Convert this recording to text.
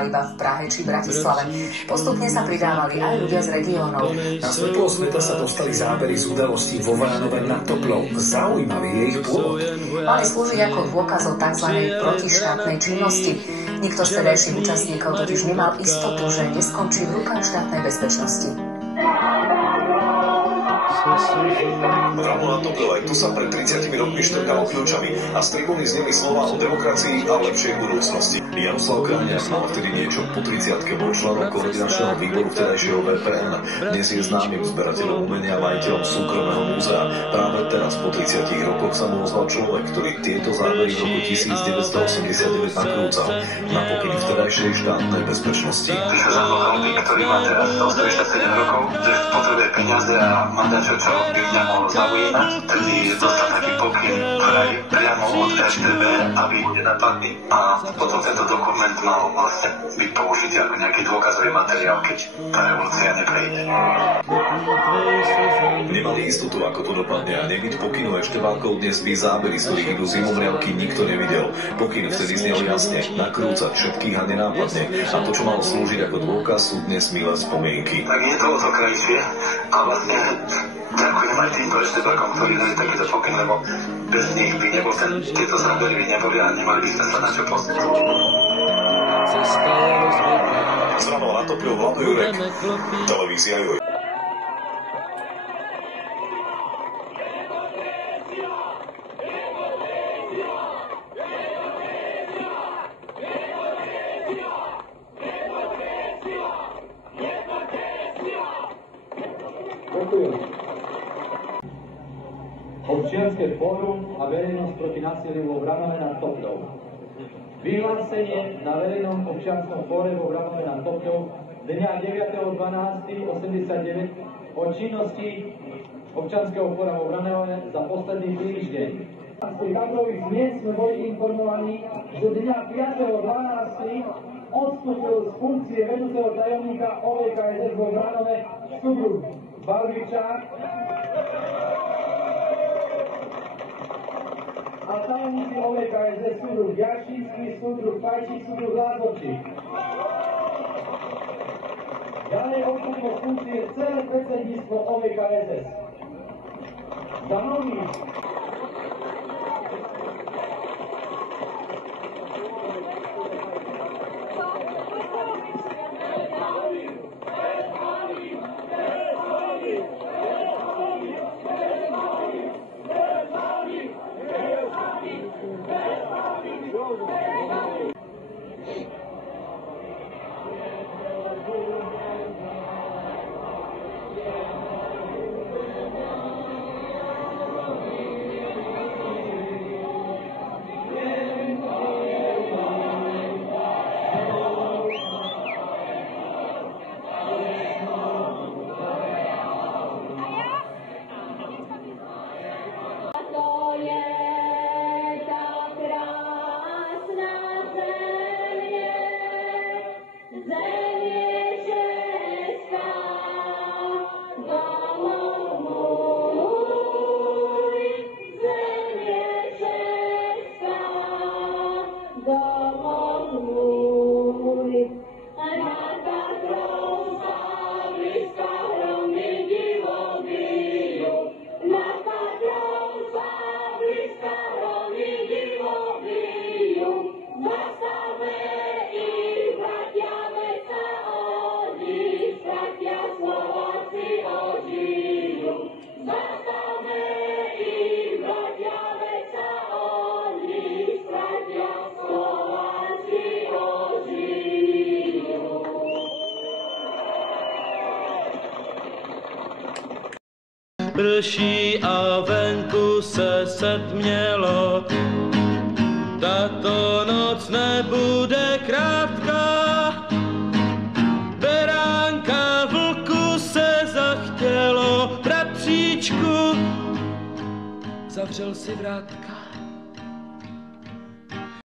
iba v Prahe či Bratislave. Postupne sa pridávali aj ľudia z regiónov. Na svetlo sveta sa dostali zábery z udalostí vo Vránove nad Topľou. Zaujímavý je ich pôvod. Mali slúžiť ako dôkaz o tzv. Protištátnej činnosti. Nikto z vtedajších účastníkov totiž nemal istotu, že neskončí v rukách štátnej bezpečnosti. Ráno na Topľu, aj tu sa pred 30 rokmi štrkalo kľúčami a z tribúny zneli slova o demokracii a lepšej budúcnosti. Jaroslav Kráňák mal vtedy niečo po 30-ke, bol členom koordinačného výboru vtedajšieho VPN. Dnes je známym zberateľom umenia a majiteľom súkromného múzea. Práve teraz po 30 rokoch sa mu ozval človek, ktorý tieto zábery v roku 1989 nakrúcal na pokyny vtedajšej štátnej bezpečnosti. Prišiel za mnou chalupík, ktorý má teraz 167 rokov, že potrebuje peniaze a mandát, čo by mňa mohol zaujímať. Tedy dostal taký pokyn vraj priamo od FTB, aby nenapadli. A potom tento dokument mal vlastne byť použitý ako nejaký dôkazový materiál, keď tá revolúcia neprejde. Nemali istotu, ako to dopadne, a nebyť pokynu eštebákov dnes by zábery, z ktorých idú zimomriavky, nikto nevidel. Pokyn vtedy znel jasne, nakrúcať všetkých a nenápadne. A to, čo malo slúžiť ako dôkaz, sú dnes milé spomienky. Tak je to o to krajšie a vlastne ďakujem aj týmto eštebákom, ktorí dali takýto pokyn, lebo bez nich by nebol tieto zábery by neboli a nemali by sme sa na čo pozrieť. Zrano na Topľu Vlado Jurek, televízia Jurek. Občianske fórum a verejnosť proti násiliu vo Vranove nad Topľou. Vyhlásenie na verejnom občianskom fóre vo Vranove nad Topľou dňa 9.12.89 o činnosti občianskeho fóra vo Vranove za posledný týždeň. Z tých tablových zmien sme boli informovaní, že dňa 5.12. odstúpil z funkcie vedúceho tajomníka OVKSS vo Vranove Súdruh Barvičák a tajomníci OVKSS súdruh Ďaršínsky, súdruh Fajčík, súdruh Lázovčík. Ďalej odstúpilo z funkcie celé predsedníctvo OVKSS. Za nových prší a venku se setmělo. Tato noc nebude krátká, beránka vlku se zachtělo, bratříčku, zavřel si vrátka.